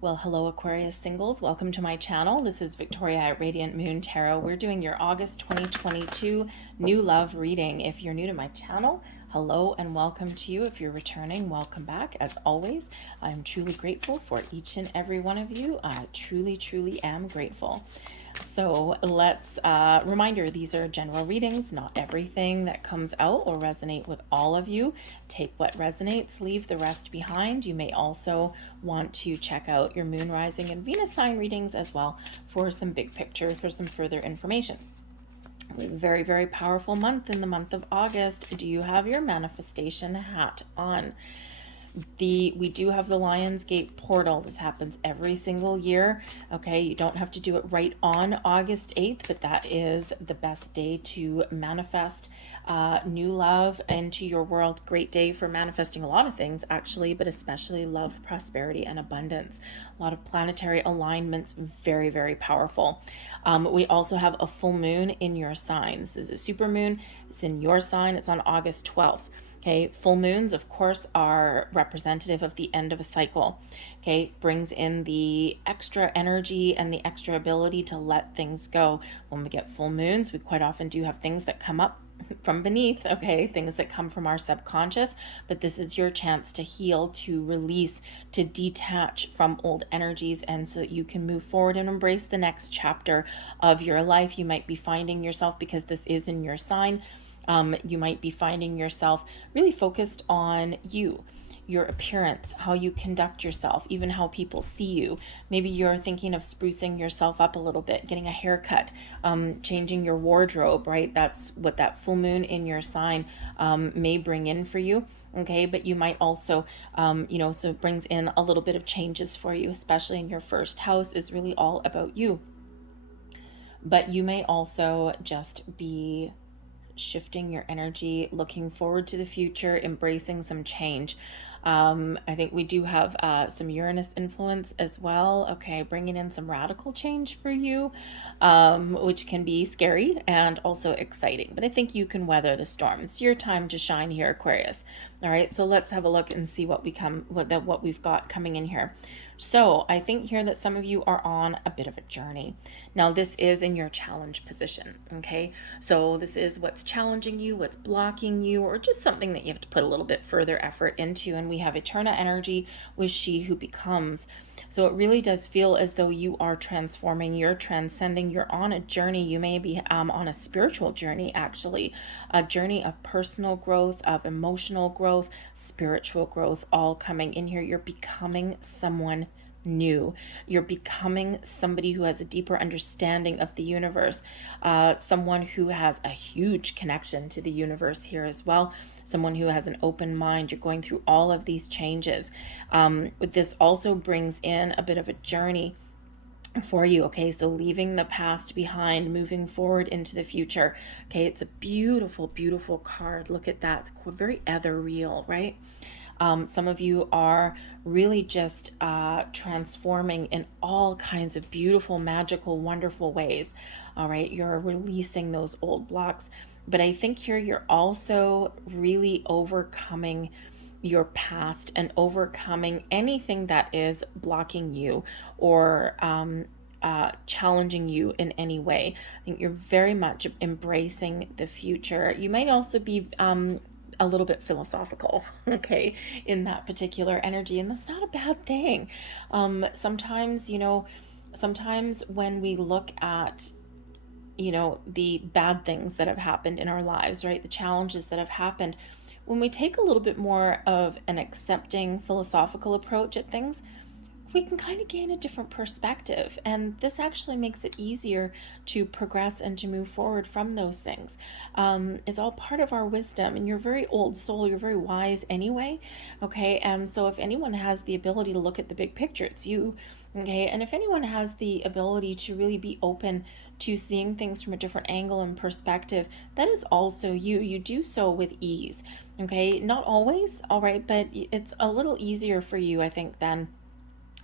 Well, hello Aquarius singles. Welcome to my channel. This is Victoria at Radiant Moon Tarot. We're doing your August 2022 new love reading. If you're new to my channel, hello and welcome to you. If you're returning, welcome back. As always, I'm truly grateful for each and every one of you. I truly am grateful. So let's reminder, these are general readings. Not everything that comes out will resonate with all of you. Take what resonates, leave the rest behind. You may also want to check out your moon, rising, and Venus sign readings as well for some big picture, for some further information. Very powerful month in the month of August. Do you have your manifestation hat on? We do have the Lionsgate portal. This happens every single year. Okay, you don't have to do it right on August 8th, but that is the best day to manifest new love into your world. Great day for manifesting a lot of things, actually, but especially love, prosperity, and abundance. A lot of planetary alignments, very powerful. We also have a full moon in your sign. This is a super moon. It's in your sign. It's on August 12th. Okay, full moons, of course, are representative of the end of a cycle. Okay, brings in the extra energy and the extra ability to let things go. When we get full moons, we quite often do have things that come up from beneath, okay, things that come from our subconscious, but this is your chance to heal, to release, to detach from old energies, and so that you can move forward and embrace the next chapter of your life. You might be finding yourself, because this is in your sign, you might be finding yourself really focused on you, your appearance, how you conduct yourself, even how people see you. Maybe you're thinking of sprucing yourself up a little bit, getting a haircut, changing your wardrobe, right? That's what that full moon in your sign may bring in for you. Okay, but you might also, so it brings in a little bit of changes for you, especially in your first house is really all about you. But you may also just be shifting your energy, looking forward to the future, embracing some change. I think we do have some Uranus influence as well. Okay, bringing in some radical change for you, which can be scary and also exciting. But I think you can weather the storm. It's your time to shine here, Aquarius. All right, so let's have a look and see what we've got coming in here. So I think here that some of you are on a bit of a journey. Now this is in your challenge position, okay? So this is what's challenging you, what's blocking you, or just something that you have to put a little bit further effort into. And we have Eterna energy with she who becomes. So it really does feel as though you are transforming, you're transcending, you're on a journey. You may be on a spiritual journey, actually, a journey of personal growth, of emotional growth, spiritual growth, all coming in here. You're becoming someone new. You're becoming somebody who has a deeper understanding of the universe, someone who has a huge connection to the universe here as well, someone who has an open mind. You're going through all of these changes. This also brings in a bit of a journey for you. Okay, so leaving the past behind, moving forward into the future. Okay, it's a beautiful card. Look at that. It's very ethereal, right? Some of you are really just transforming in all kinds of beautiful, magical, wonderful ways. All right, you're releasing those old blocks. But I think here you're also really overcoming your past and overcoming anything that is blocking you or challenging you in any way. I think you're very much embracing the future. You might also be a little bit philosophical, okay, in that particular energy, and that's not a bad thing. Sometimes when we look at the bad things that have happened in our lives, right, the challenges that have happened, when we take a little bit more of an accepting philosophical approach at things, we can kind of gain a different perspective. And this actually makes it easier to progress and to move forward from those things. It's all part of our wisdom. And you're a very old soul. You're very wise anyway. Okay. And so if anyone has the ability to look at the big picture, it's you. Okay. And if anyone has the ability to really be open to seeing things from a different angle and perspective, that is also you. You do so with ease. Okay. Not always. All right. But it's a little easier for you, I think, than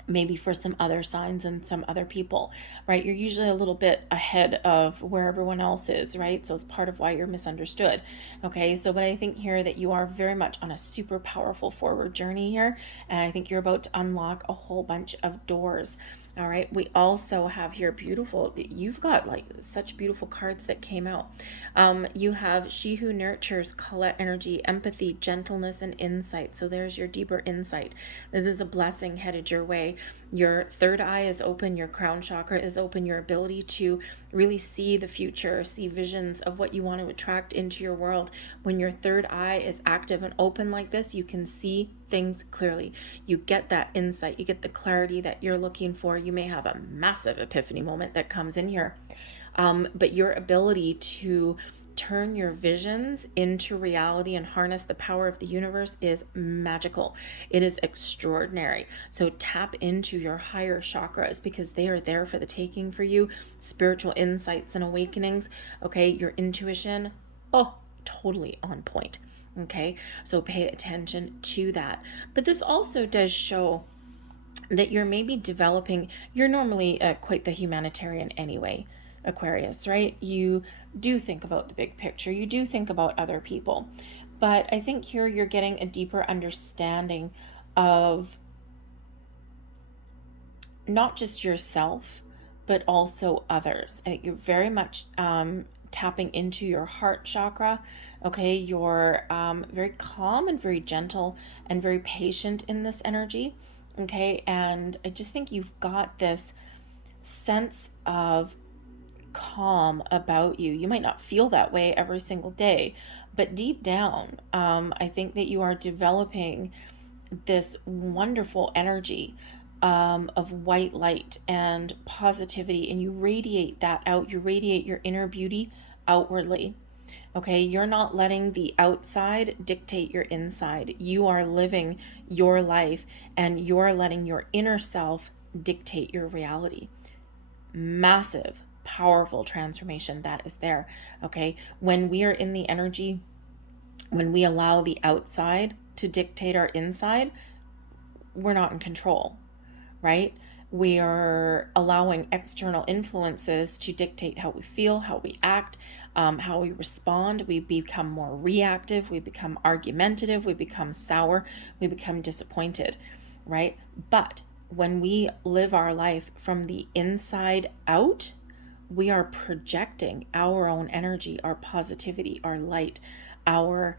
maybe for some other signs and some other people, right? You're usually a little bit ahead of where everyone else is, right? So it's part of why you're misunderstood. Okay, so but I think here that you are very much on a super powerful forward journey here, and I think you're about to unlock a whole bunch of doors. All right, we also have here beautiful, you've got like such beautiful cards that came out. You have She Who Nurtures, Colette energy, empathy, gentleness, and insight. So there's your deeper insight. This is a blessing headed your way. Your third eye is open, your crown chakra is open, your ability to really see the future, see visions of what you want to attract into your world. When your third eye is active and open like this, you can see things clearly. You get that insight, you get the clarity that you're looking for. You may have a massive epiphany moment that comes in here. But your ability to turn your visions into reality and harness the power of the universe is magical. It is extraordinary. So tap into your higher chakras because they are there for the taking for you. Spiritual insights and awakenings. Okay, your intuition, oh, totally on point. Okay, so pay attention to that. But this also does show that you're maybe developing, you're normally quite the humanitarian anyway, Aquarius, right? You do think about the big picture, you do think about other people. But I think here you're getting a deeper understanding of not just yourself, but also others. I think you're very much tapping into your heart chakra. Okay, you're very calm and very gentle and very patient in this energy. Okay, and I just think you've got this sense of calm about you. You might not feel that way every single day, but deep down, I think that you are developing this wonderful energy of white light and positivity, and you radiate that out. You radiate your inner beauty outwardly. Okay, you're not letting the outside dictate your inside. You are living your life and you're letting your inner self dictate your reality. Massive, powerful transformation that is there. Okay, when we are in the energy, when we allow the outside to dictate our inside, we're not in control, right? We are allowing external influences to dictate how we feel, how we act, how we respond. We become more reactive, we become argumentative, we become sour, we become disappointed, right? But when we live our life from the inside out, we are projecting our own energy, our positivity, our light, our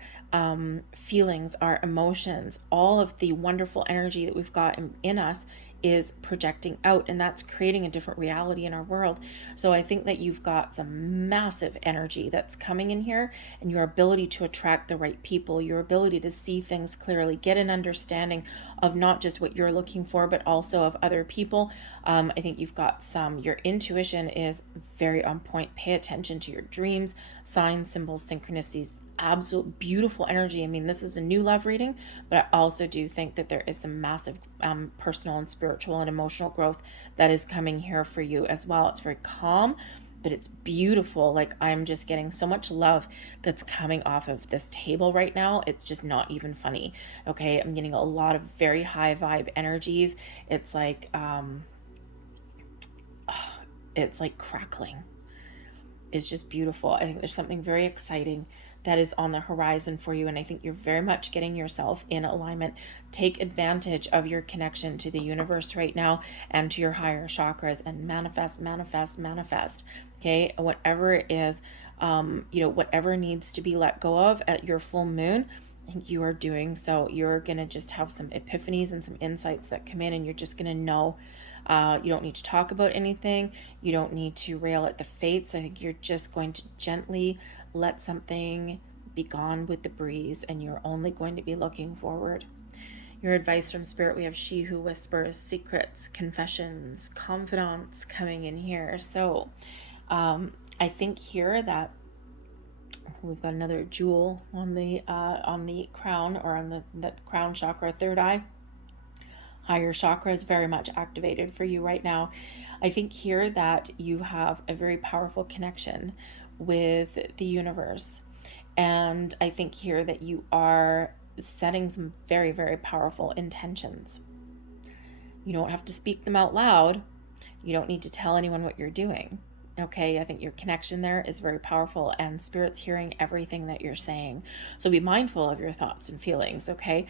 feelings, our emotions, all of the wonderful energy that we've got in us is projecting out, and that's creating a different reality in our world. So I think that you've got some massive energy that's coming in here, and your ability to attract the right people, your ability to see things clearly, get an understanding of not just what you're looking for, but also of other people. I think you've got your intuition is very on point. Pay attention to your dreams, signs, symbols, synchronicities, absolute beautiful energy. I mean, this is a new love reading, but I also do think that there is some massive personal and spiritual and emotional growth that is coming here for you as well. It's very calm, but it's beautiful. Like, I'm just getting so much love that's coming off of this table right now. It's just not even funny. Okay, I'm getting a lot of very high vibe energies. It's like crackling. It's just beautiful. I think there's something very exciting that is on the horizon for you, and I think you're very much getting yourself in alignment. Take advantage of your connection to the universe right now and to your higher chakras, and manifest, manifest, manifest. Okay, whatever it is, whatever needs to be let go of at your full moon, I think you are doing so. You're gonna just have some epiphanies and some insights that come in, and you're just gonna know. You don't need to talk about anything. You don't need to rail at the fates. I think you're just going to gently let something be gone with the breeze, and you're only going to be looking forward. Your advice from Spirit, we have She Who Whispers, secrets, confessions, confidants coming in here. So I think here that we've got another jewel on the crown, or on the crown chakra, third eye. Higher chakra is very much activated for you right now. I think here that you have a very powerful connection with the universe. And I think here that you are setting some very, very powerful intentions. You don't have to speak them out loud. You don't need to tell anyone what you're doing. Okay, I think your connection there is very powerful, and Spirit's hearing everything that you're saying. So be mindful of your thoughts and feelings, okay?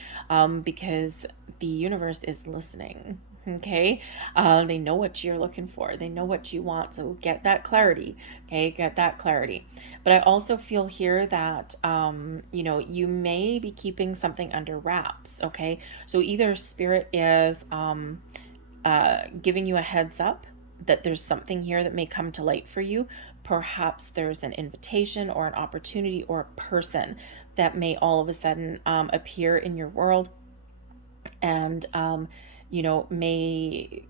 Because the universe is listening. Okay, they know what you're looking for. They know what you want. So get that clarity. Okay, get that clarity. But I also feel here that you may be keeping something under wraps. Okay, so either Spirit is giving you a heads up that there's something here that may come to light for you. Perhaps there's an invitation or an opportunity or a person that may all of a sudden appear in your world, and may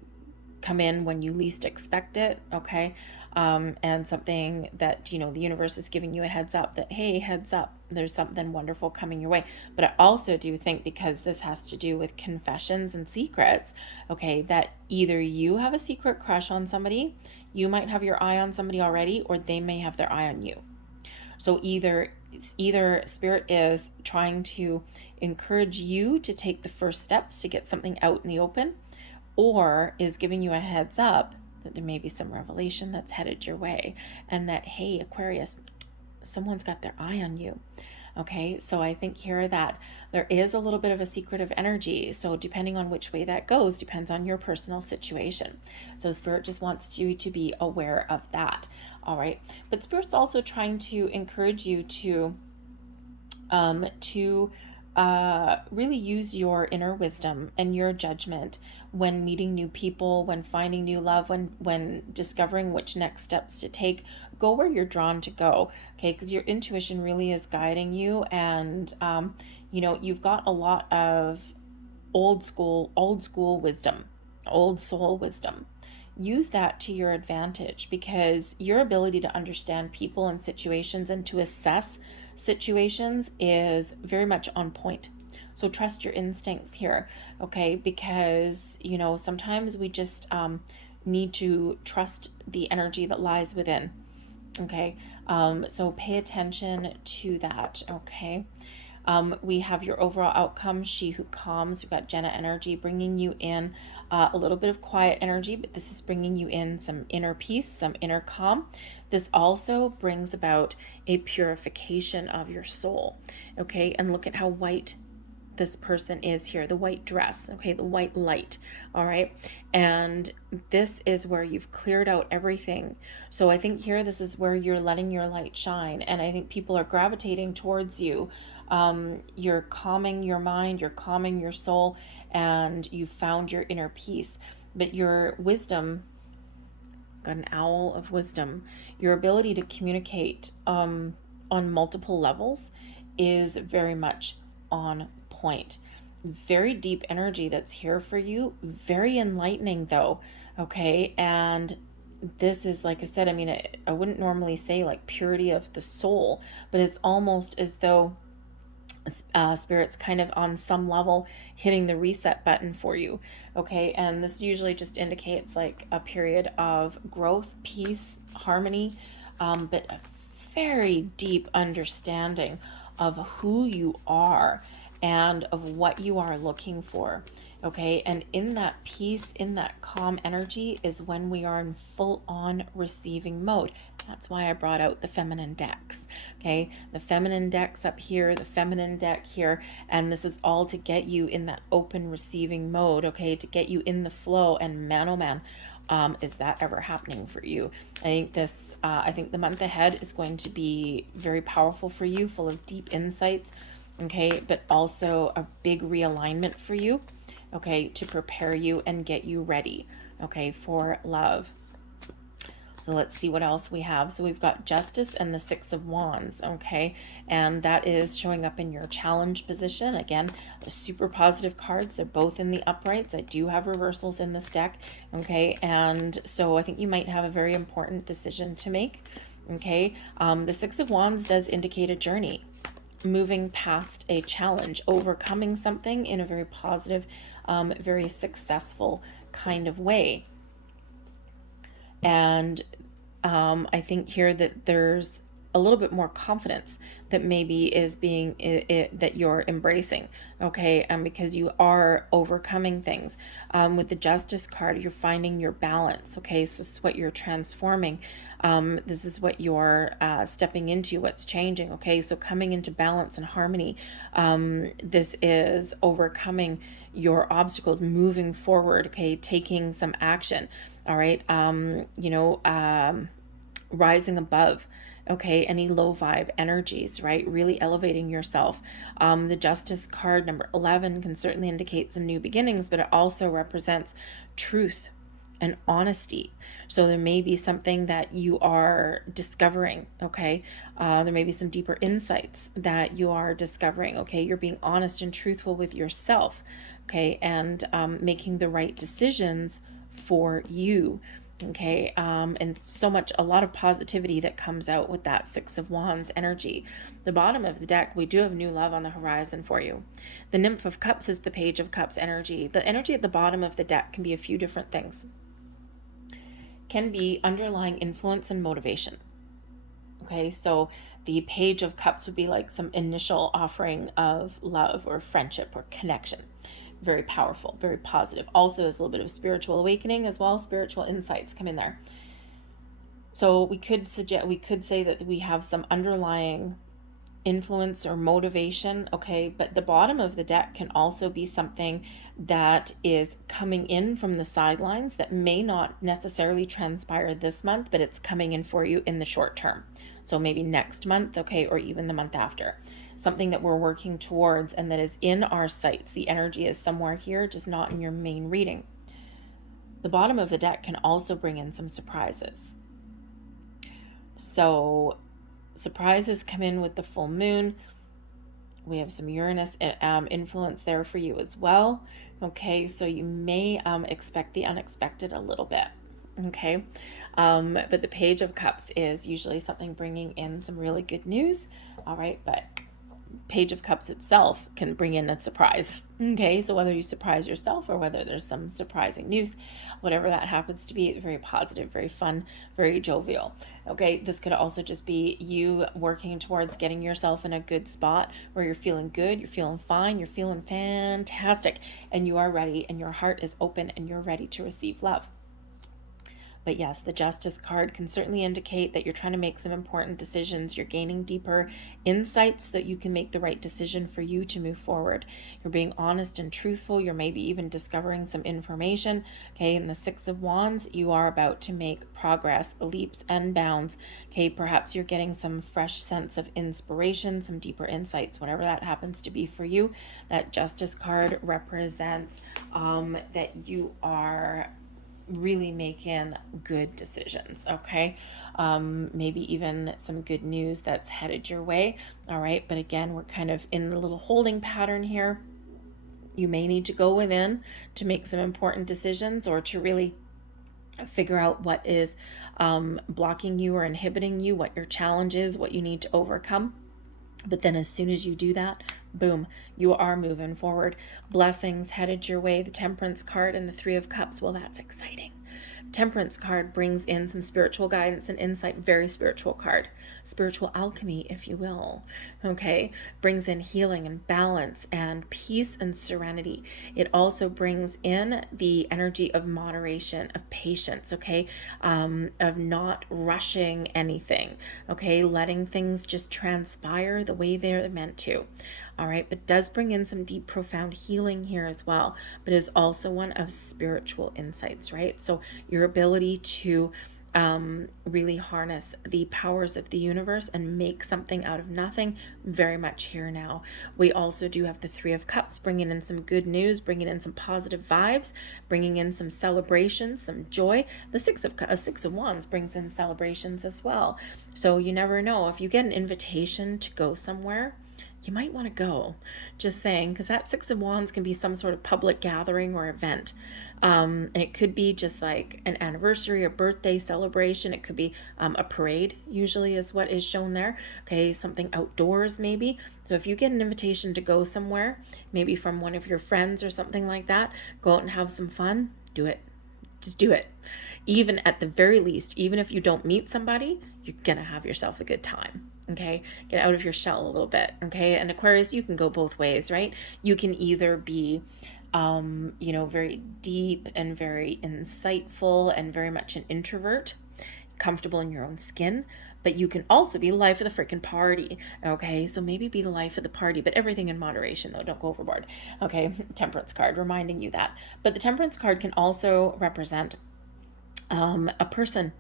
come in when you least expect it. Okay, and something that the universe is giving you a heads up that, hey, heads up, there's something wonderful coming your way. But I also do think, because this has to do with confessions and secrets, okay, that either you have a secret crush on somebody, you might have your eye on somebody already, or they may have their eye on you. So either Spirit is trying to encourage you to take the first steps to get something out in the open, or is giving you a heads up that there may be some revelation that's headed your way, and that, hey, Aquarius, someone's got their eye on you. Okay, so I think here that there is a little bit of a secretive energy. So depending on which way that goes depends on your personal situation. So Spirit just wants you to be aware of that. All right, but Spirit's also trying to encourage you to really use your inner wisdom and your judgment when meeting new people, when finding new love, when discovering which next steps to take. Go where you're drawn to go, okay? Because your intuition really is guiding you, and you've got a lot of old school wisdom, old soul wisdom. Use that to your advantage, because your ability to understand people and situations and to assess situations is very much on point. So trust your instincts here, okay? Because sometimes we just need to trust the energy that lies within. Okay, so pay attention to that. Okay, we have your overall outcome, she who calms. We've got Jenna energy bringing you in a little bit of quiet energy, but this is bringing you in some inner peace, some inner calm. This also brings about a purification of your soul. Okay, and look at how white this person is here, the white dress, okay, the white light. All right, and this is where you've cleared out everything. So I think here, this is where you're letting your light shine, and I think people are gravitating towards you. You're calming your mind, you're calming your soul, and you found your inner peace. But your wisdom, got an owl of wisdom, your ability to communicate on multiple levels is very much on point. Very deep energy that's here for you, very enlightening though. Okay, and this is, like I said, I mean, I wouldn't normally say like purity of the soul, but it's almost as though Spirit's kind of on some level hitting the reset button for you. Okay, and this usually just indicates like a period of growth, peace, harmony, but a very deep understanding of who you are and of what you are looking for. Okay, and in that peace, in that calm energy is when we are in full on receiving mode. That's why I brought out the feminine decks. Okay, the feminine decks up here, the feminine deck here, and this is all to get you in that open receiving mode. Okay, to get you in the flow. And man, oh man, is that ever happening for you? I think the month ahead is going to be very powerful for you, full of deep insights. Okay, but also a big realignment for you. Okay, to prepare you and get you ready, okay, for love. So let's see what else we have. So we've got Justice and the Six of Wands, okay, and that is showing up in your challenge position. Again, the super positive cards, they're both in the uprights. I do have reversals in this deck, okay, and so I think you might have a very important decision to make, okay. The Six of Wands does indicate a journey, moving past a challenge, overcoming something in a very positive, very successful kind of way. And I think here that there's a little bit more confidence that maybe is being that you're embracing, okay? Because you are overcoming things. With the Justice card, you're finding your balance, okay? So this is what you're transforming. This is what you're stepping into, what's changing, okay? So coming into balance and harmony. This is overcoming your obstacles, moving forward, okay? Taking some action, all right? Rising above, okay, any low vibe energies, right? Really elevating yourself. The Justice card, number 11, can certainly indicate some new beginnings, but it also represents truth and honesty. So there may be something that you are discovering, okay? There may be some deeper insights that you are discovering, okay? You're being honest and truthful with yourself, okay? And making the right decisions for you, okay? And so much, a lot of positivity that comes out with that Six of Wands energy. The bottom of the deck, we do have new love on the horizon for you. The Nymph of Cups is the Page of Cups energy. The energy at the bottom of the deck can be a few different things. Can be underlying influence and motivation. Okay, so the Page of Cups would be like some initial offering of love or friendship or connection. Very powerful, very positive. Also, there's a little bit of spiritual awakening as well. Spiritual insights come in there. So we could say that we have some underlying influence or motivation, okay? But the bottom of the deck can also be something that is coming in from the sidelines that may not necessarily transpire this month, but it's coming in for you in the short term. So maybe next month, okay, or even the month after. Something that we're working towards and that is in our sights. The energy is somewhere here, just not in your main reading. The bottom of the deck can also bring in some surprises. So surprises come in with the full moon. We have some Uranus influence there for you as well. Okay, so you may expect the unexpected a little bit. Okay, but the Page of Cups is usually something bringing in some really good news. All right, but Page of Cups itself can bring in a surprise. Okay, so whether you surprise yourself or whether there's some surprising news, whatever that happens to be, very positive, very fun, very jovial. Okay, this could also just be you working towards getting yourself in a good spot where you're feeling good, you're feeling fine, you're feeling fantastic, and you are ready, and your heart is open, and you're ready to receive love. But yes, the Justice card can certainly indicate that you're trying to make some important decisions. You're gaining deeper insights so that you can make the right decision for you to move forward. You're being honest and truthful. You're maybe even discovering some information. Okay, in the Six of Wands, you are about to make progress, leaps and bounds. Okay, perhaps you're getting some fresh sense of inspiration, some deeper insights, whatever that happens to be for you. That Justice card represents that you are really making good decisions, okay? Maybe even some good news that's headed your way, all right? But again, we're kind of in a little holding pattern here. You may need to go within to make some important decisions or to really figure out what is blocking you or inhibiting you, what your challenge is, what you need to overcome. But then as soon as you do that, boom, you are moving forward. Blessings headed your way. The Temperance card and the Three of Cups, well, that's exciting. Temperance card brings in some spiritual guidance and insight, very spiritual card. Spiritual alchemy, if you will, okay? Brings in healing and balance and peace and serenity. It also brings in the energy of moderation, of patience, okay? Of not rushing anything, okay? Letting things just transpire the way they're meant to. All right, but does bring in some deep, profound healing here as well, but is also one of spiritual insights, right? So your ability to really harness the powers of the universe and make something out of nothing, very much here now. We also do have the Three of Cups, bringing in some good news, bringing in some positive vibes, bringing in some celebrations, some joy. The Six of Wands brings in celebrations as well. So you never know, if you get an invitation to go somewhere, you might want to go, just saying, because that Six of Wands can be some sort of public gathering or event. And it could be just like an anniversary or birthday celebration. It could be a parade, usually is what is shown there. Okay, something outdoors maybe. So if you get an invitation to go somewhere, maybe from one of your friends or something like that, go out and have some fun, do it. Just do it. Even at the very least, even if you don't meet somebody, you're going to have yourself a good time. Okay, get out of your shell a little bit. Okay, and Aquarius, you can go both ways, right? You can either be very deep and very insightful and very much an introvert, comfortable in your own skin, but you can also be the life of the freaking party. Okay, so maybe be the life of the party, but everything in moderation though, don't go overboard. Okay, Temperance card reminding you that. But the Temperance card can also represent a person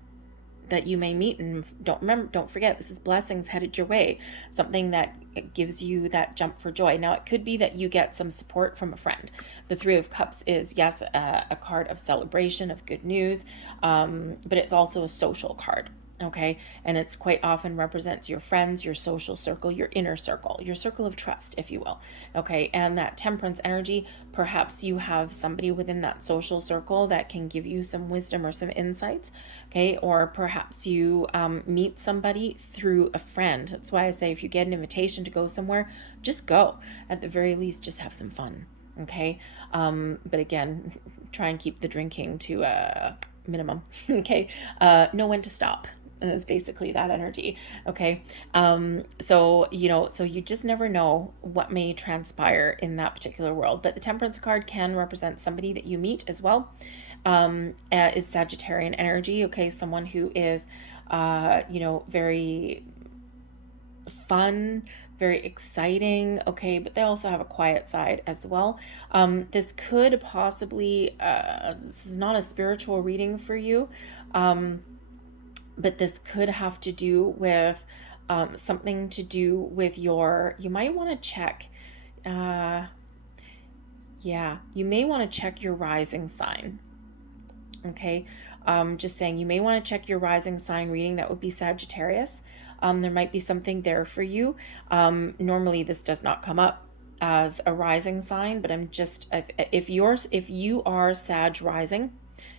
that you may meet, and don't forget, this is blessings headed your way, something that gives you that jump for joy. Now it could be that you get some support from a friend. The Three of Cups is, yes, a card of celebration, of good news, but it's also a social card. Okay, and it's quite often represents your friends, your social circle, your inner circle, your circle of trust, if you will. Okay, and that Temperance energy, perhaps you have somebody within that social circle that can give you some wisdom or some insights. Okay, or perhaps you meet somebody through a friend. That's why I say, if you get an invitation to go somewhere, just go. At the very least, just have some fun. Okay, but again, try and keep the drinking to a minimum. Okay, know when to stop. And it's basically that energy. Okay, so you just never know what may transpire in that particular world. But the Temperance card can represent somebody that you meet as well. Is Sagittarian energy. Okay, someone who is very fun, very exciting. Okay, but they also have a quiet side as well. This could possibly this is not a spiritual reading for you, but this could have to do with something to do with you might want to check, you may want to check your rising sign. Okay, just saying, you may want to check your rising sign reading. That would be Sagittarius. There might be something there for you. Normally this does not come up as a rising sign, but I'm just, if you are Sag rising,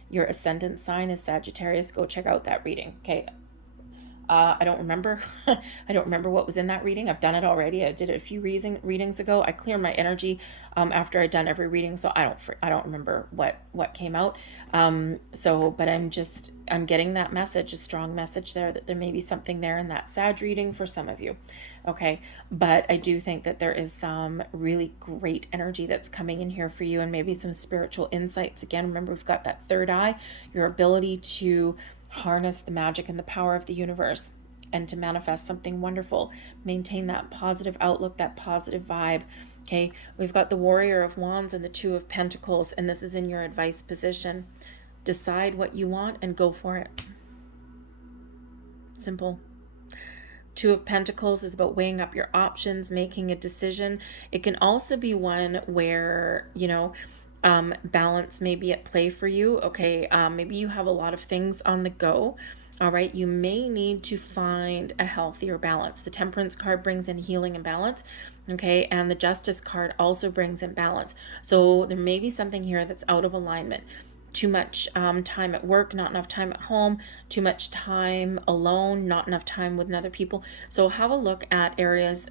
your ascendant sign is Sagittarius, go check out that reading. Okay, I don't remember. I don't remember what was in that reading. I've done it already. I did it a few readings ago. I clear my energy after I'd done every reading, so I don't remember what came out. But I'm getting that message, a strong message there, that there may be something there in that Sag reading for some of you. Okay, but I do think that there is some really great energy that's coming in here for you, and maybe some spiritual insights. Again, remember, we've got that third eye, your ability to harness the magic and the power of the universe and to manifest something wonderful. Maintain that positive outlook, that positive vibe. Okay, we've got the Warrior of Wands and the Two of Pentacles, and this is in your advice position. Decide what you want and go for it. Simple. Two of Pentacles is about weighing up your options, making a decision. It can also be one where, balance may be at play for you. Okay, maybe you have a lot of things on the go. All right, you may need to find a healthier balance. The Temperance card brings in healing and balance. Okay, and the Justice card also brings in balance. So there may be something here that's out of alignment. Too much time at work, not enough time at home, too much time alone, not enough time with other people. So have a look at areas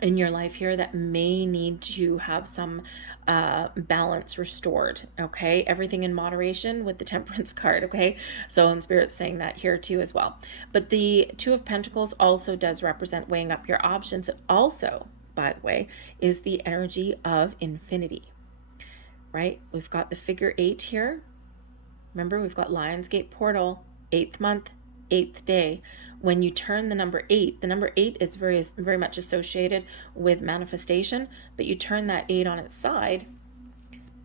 in your life here that may need to have some balance restored. Okay, everything in moderation with the Temperance card. Okay, so in Spirit's saying that here too as well. But the Two of Pentacles also does represent weighing up your options. It also, by the way, is the energy of infinity. Right, we've got the figure 8 here. Remember, we've got Lionsgate portal, 8th month, 8th day. When you turn the number 8, the number 8 is very, very much associated with manifestation, but you turn that 8 on its side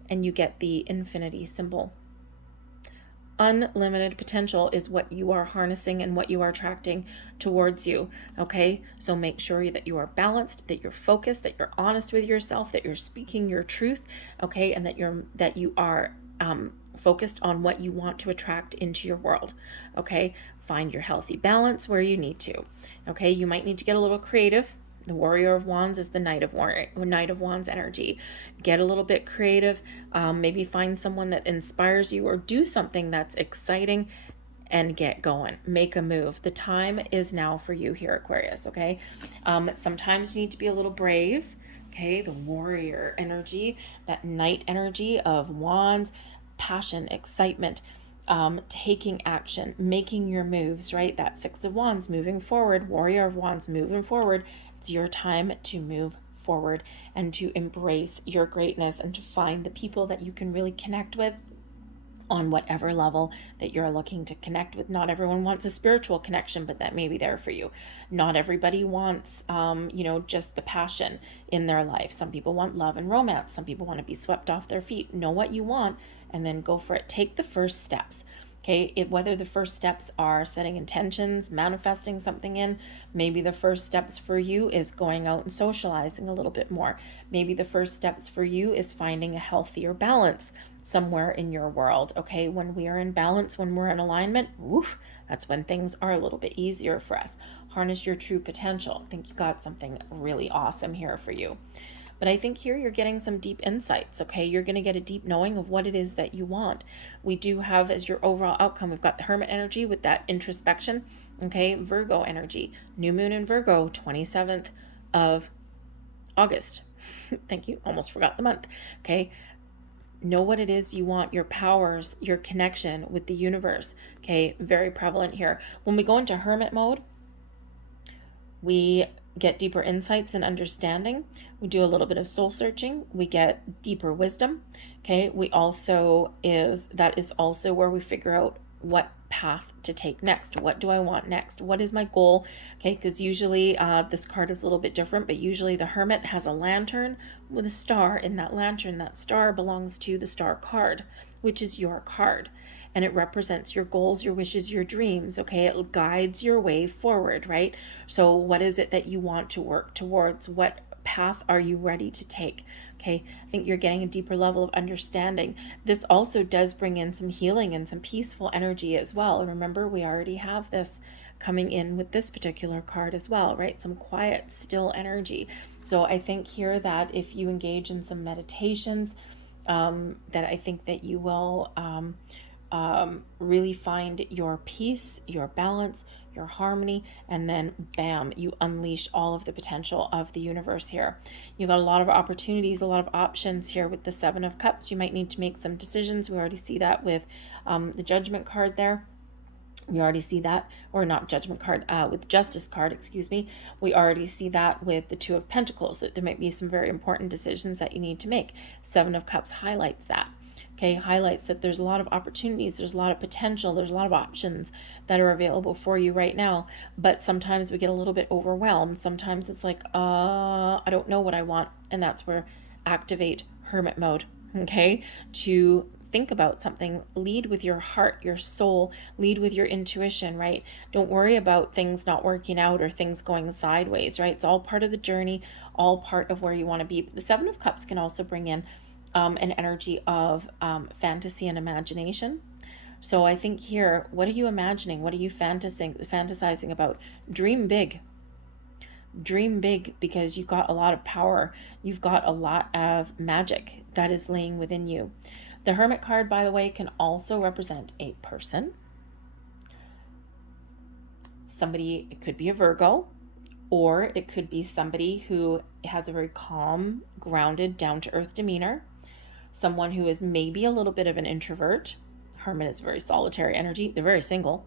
and you get the infinity symbol. Unlimited potential is what you are harnessing and what you are attracting towards you. Okay, so make sure that you are balanced, that you're focused, that you're honest with yourself, that you're speaking your truth. Okay, and that you are focused on what you want to attract into your world. Okay, find your healthy balance where you need to. Okay, you might need to get a little creative. The Warrior of Wands is the Knight of Wands energy. Get a little bit creative. Maybe find someone that inspires you, or do something that's exciting and get going. Make a move. The time is now for you here, Aquarius. Okay. Sometimes you need to be a little brave. Okay. The Warrior energy, that Knight energy of Wands, passion, excitement. taking action, making your moves, right? That Six of Wands, moving forward, Warrior of Wands, moving forward. It's your time to move forward and to embrace your greatness and to find the people that you can really connect with on whatever level that you're looking to connect with. Not everyone wants a spiritual connection, but that may be there for you. Not everybody wants, just the passion in their life. Some people want love and romance. Some people want to be swept off their feet. Know what you want and then go for it. Take the first steps. Okay, whether the first steps are setting intentions, manifesting something in, maybe the first steps for you is going out and socializing a little bit more. Maybe the first steps for you is finding a healthier balance somewhere in your world. Okay, when we are in balance, when we're in alignment, that's when things are a little bit easier for us. Harness your true potential. I think you got something really awesome here for you. But I think here you're getting some deep insights, okay? You're going to get a deep knowing of what it is that you want. We do have as your overall outcome, we've got the Hermit energy with that introspection, okay? Virgo energy, new moon in Virgo, 27th of August. Thank you, almost forgot the month, okay? Know what it is you want, your powers, your connection with the universe, okay? Very prevalent here. When we go into Hermit mode, we get deeper insights and understanding. We do a little bit of soul searching. We get deeper wisdom. Okay. That is also where we figure out what path to take next. What do I want next? What is my goal? Okay. Because usually this card is a little bit different, but usually the Hermit has a lantern with a star in that lantern. That star belongs to the star card, which is your card. And it represents your goals, your wishes, your dreams, okay? It guides your way forward, right? So what is it that you want to work towards? What path are you ready to take? Okay, I think you're getting a deeper level of understanding. This also does bring in some healing and some peaceful energy as well. Remember, we already have this coming in with this particular card as well, right? Some quiet, still energy. So I think here that if you engage in some meditations, that I think that you will really find your peace, your balance, your harmony, and then bam, you unleash all of the potential of the universe here. You got a lot of opportunities, a lot of options here with the Seven of Cups. You might need to make some decisions. We already see that with the Judgment card there. We already see that, or not Judgment card, with Justice card, excuse me. We already see that with the Two of Pentacles, that there might be some very important decisions that you need to make. Seven of Cups highlights that. Okay, highlights that there's a lot of opportunities, there's a lot of potential, there's a lot of options that are available for you right now. But sometimes we get a little bit overwhelmed. Sometimes it's like, I don't know what I want. And that's where activate Hermit mode, okay? To think about something, lead with your heart, your soul, lead with your intuition, right? Don't worry about things not working out or things going sideways, right? It's all part of the journey, all part of where you want to be. But the Seven of Cups can also bring in an energy of fantasy and imagination. So I think here, what are you imagining? What are you fantasizing about? Dream big. Dream big, because you've got a lot of power. You've got a lot of magic that is laying within you. The Hermit card, by the way, can also represent a person. Somebody, it could be a Virgo, or it could be somebody who has a very calm, grounded, down-to-earth demeanor. Someone who is maybe a little bit of an introvert. Hermit is very solitary energy. They're very single.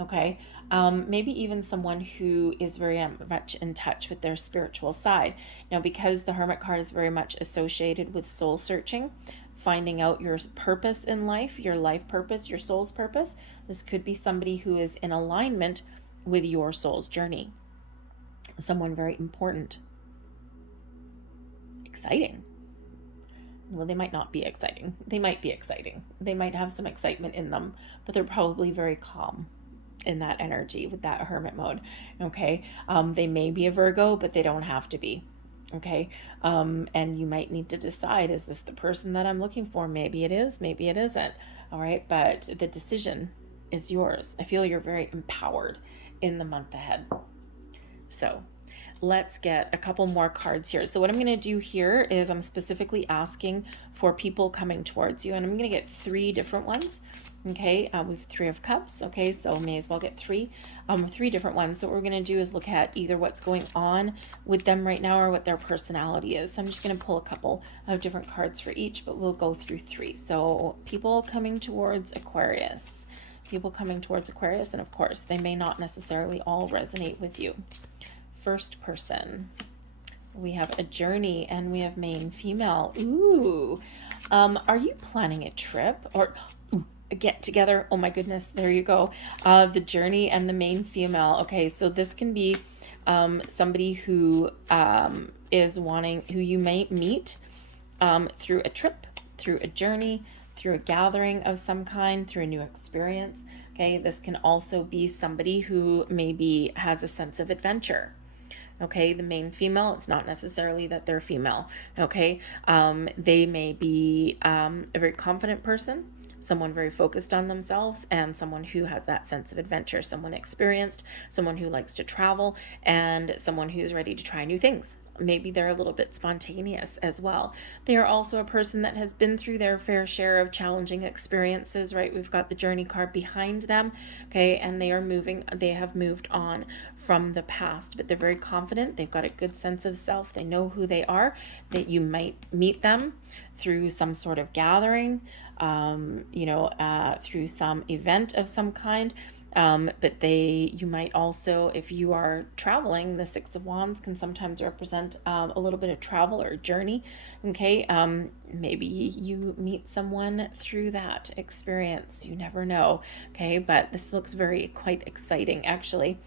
Okay. Maybe even someone who is very much in touch with their spiritual side. Now, because the Hermit card is very much associated with soul searching, finding out your purpose in life, your life purpose, your soul's purpose, this could be somebody who is in alignment with your soul's journey. Someone very important. Exciting. Well, they might not be exciting. They might be exciting. They might have some excitement in them, but they're probably very calm in that energy with that Hermit mode. Okay. They may be a Virgo, but they don't have to be. Okay. And you might need to decide, is this the person that I'm looking for? Maybe it is, maybe it isn't. All right. But the decision is yours. I feel you're very empowered in the month ahead. So let's get a couple more cards here. So what I'm going to do here is I'm specifically asking for people coming towards you, and I'm going to get 3 different ones. Okay, we have Three of Cups. Okay, so may as well get three different ones. So what we're going to do is look at either what's going on with them right now or what their personality is. So I'm just going to pull a couple of different cards for each, but we'll go through three. So people coming towards Aquarius. People coming towards Aquarius, and of course, they may not necessarily all resonate with you. First person. We have a journey, and we have main female. Ooh. Are you planning a trip or a get together? Oh my goodness, there you go. The journey and the main female. Okay, so this can be somebody who is wanting, who you may meet through a trip, through a journey, through a gathering of some kind, through a new experience. Okay, this can also be somebody who maybe has a sense of adventure. Okay, the main female, it's not necessarily that they're female. Okay, they may be a very confident person, someone very focused on themselves, and someone who has that sense of adventure, someone experienced, someone who likes to travel, and someone who's ready to try new things. Maybe they're a little bit spontaneous as well. They are also a person that has been through their fair share of challenging experiences, right? We've got the journey card behind them, okay? And they have moved on from the past, but they're very confident. They've got a good sense of self. They know who they are, that you might meet them through some sort of gathering, through some event of some kind. But you might also, if you are traveling, the Six of Wands can sometimes represent a little bit of travel or journey. Okay, maybe you meet someone through that experience. You never know. Okay, but this looks quite exciting, actually.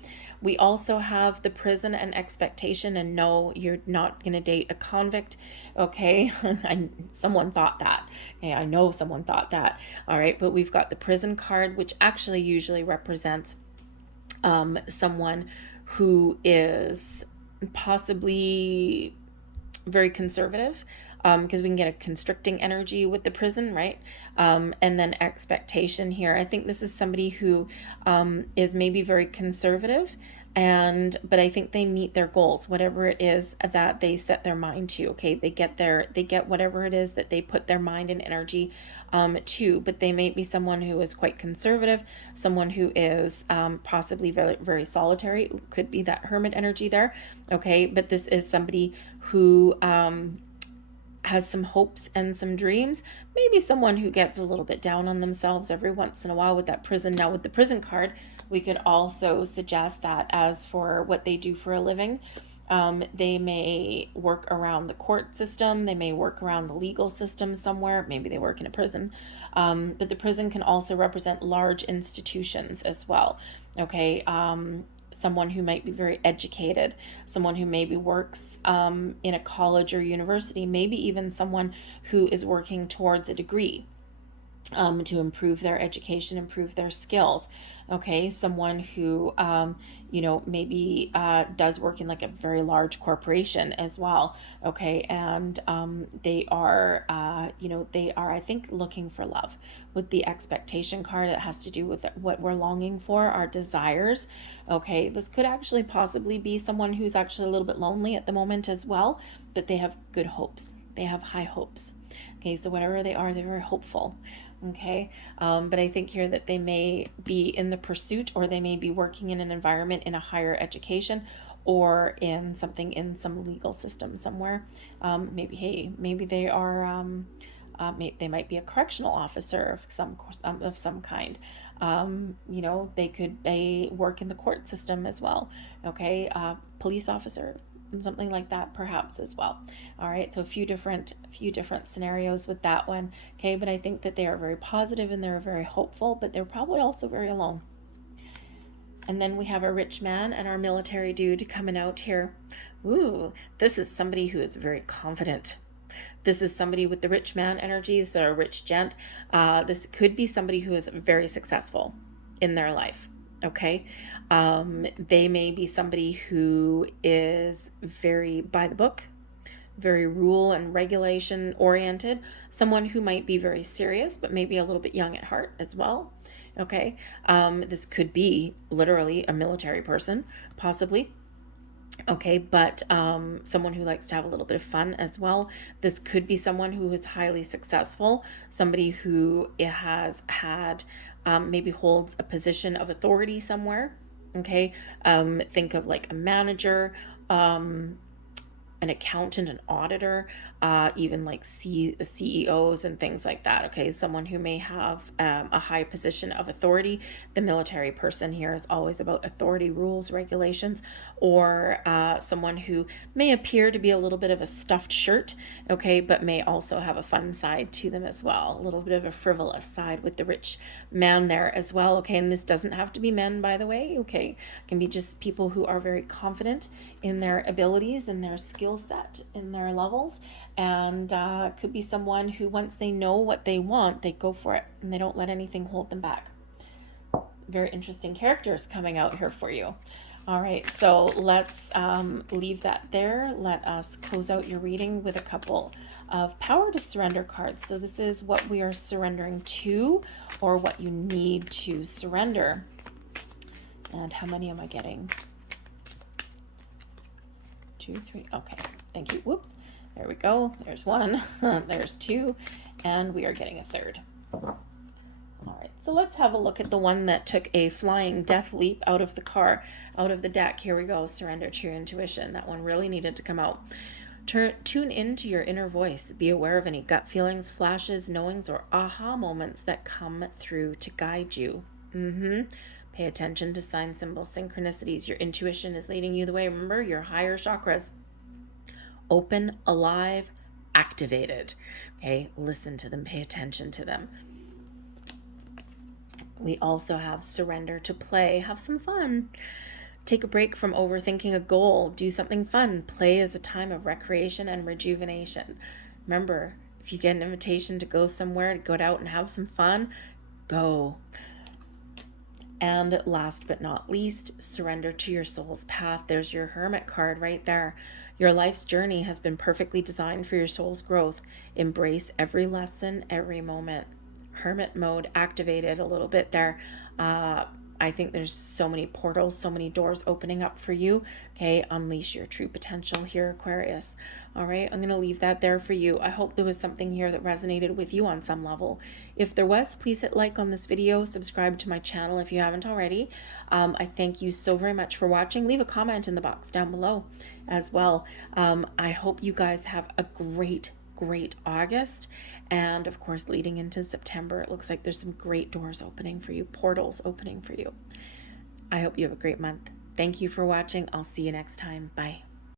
We also have the prison and expectation, and no, you're not going to date a convict. Okay, someone thought that. Okay, I know someone thought that. All right, but we've got the prison card, which actually usually represents someone who is possibly very conservative, because we can get a constricting energy with the prison, right? And then expectation here. I think this is somebody who is maybe very conservative, but I think they meet their goals, whatever it is that they set their mind to. Okay, they get whatever it is that they put their mind and energy to. But they may be someone who is quite conservative, someone who is possibly very, very solitary. Could be that hermit energy there. Okay, but this is somebody who has some hopes and some dreams, maybe someone who gets a little bit down on themselves every once in a while with that prison. Now with the prison card, we could also suggest that as for what they do for a living, they may work around the court system, they may work around the legal system somewhere, maybe they work in a prison, but the prison can also represent large institutions as well. Okay, someone who might be very educated, someone who maybe works in a college or university, maybe even someone who is working towards a degree to improve their education, improve their skills. Okay, someone who, maybe does work in like a very large corporation as well. Okay, and they are, I think, looking for love. With the expectation card, it has to do with what we're longing for, our desires. Okay, this could actually possibly be someone who's actually a little bit lonely at the moment as well, but they have good hopes. They have high hopes. Okay, so whatever they are, they're very hopeful. Okay, but I think here that they may be in the pursuit, or they may be working in an environment in a higher education, or in some legal system somewhere. Maybe they are, they might be a correctional officer of some kind. They could work in the court system as well. Okay, police officer, and something like that perhaps as well. All right, so a few different scenarios with that one. Okay, but I think that they are very positive and they're very hopeful, but they're probably also very alone. And then we have a rich man and our military dude coming out here. Ooh, this is somebody who is very confident. This is somebody with the rich man energy, so a rich gent. This could be somebody who is very successful in their life. Okay, they may be somebody who is very by the book, very rule and regulation oriented, someone who might be very serious, but maybe a little bit young at heart as well. Okay, this could be literally a military person, possibly. Okay, but someone who likes to have a little bit of fun as well. This could be someone who is highly successful, somebody who has had, maybe holds a position of authority somewhere. Okay, think of like a manager, an accountant, an auditor, even like CEOs and things like that. Okay, someone who may have a high position of authority. The military person here is always about authority, rules, regulations, or someone who may appear to be a little bit of a stuffed shirt, okay, but may also have a fun side to them as well, a little bit of a frivolous side with the rich man there as well. Okay, and this doesn't have to be men, by the way. Okay, it can be just people who are very confident in their abilities, in their skill set, in their levels, and could be someone who, once they know what they want, they go for it and they don't let anything hold them back. Very interesting characters coming out here for you. All right, so let's leave that there. Let us close out your reading with a couple of power to surrender cards. So this is what we are surrendering to, or what you need to surrender. And how many am I getting? 2, 3. Okay, thank you. Whoops. There we go. There's 1. There's 2. And we are getting a 3rd. All right, so let's have a look at the one that took a flying death leap out of the car, out of the deck. Here we go. Surrender to your intuition. That one really needed to come out. Tune into your inner voice. Be aware of any gut feelings, flashes, knowings, or aha moments that come through to guide you. Pay attention to signs, symbols, synchronicities. Your intuition is leading you the way. Remember, your higher chakras. Open, alive, activated. Okay, listen to them, pay attention to them. We also have surrender to play. Have some fun. Take a break from overthinking a goal. Do something fun. Play is a time of recreation and rejuvenation. Remember, if you get an invitation to go somewhere, to go out and have some fun, go. And last but not least, surrender to your soul's path. There's your Hermit card right there. Your life's journey has been perfectly designed for your soul's growth. Embrace every lesson, every moment. Hermit mode activated a little bit there. I think there's so many portals, so many doors opening up for you. Okay, unleash your true potential here, Aquarius. All right, I'm going to leave that there for you. I hope there was something here that resonated with you on some level. If there was, please hit like on this video, subscribe to my channel if you haven't already. I thank you so very much for watching. Leave a comment in the box down below as well. I hope you guys have a great August, and of course leading into September, it looks like there's some great doors opening for you, portals opening for you. I hope you have a great month. Thank you for watching. I'll see you next time. Bye.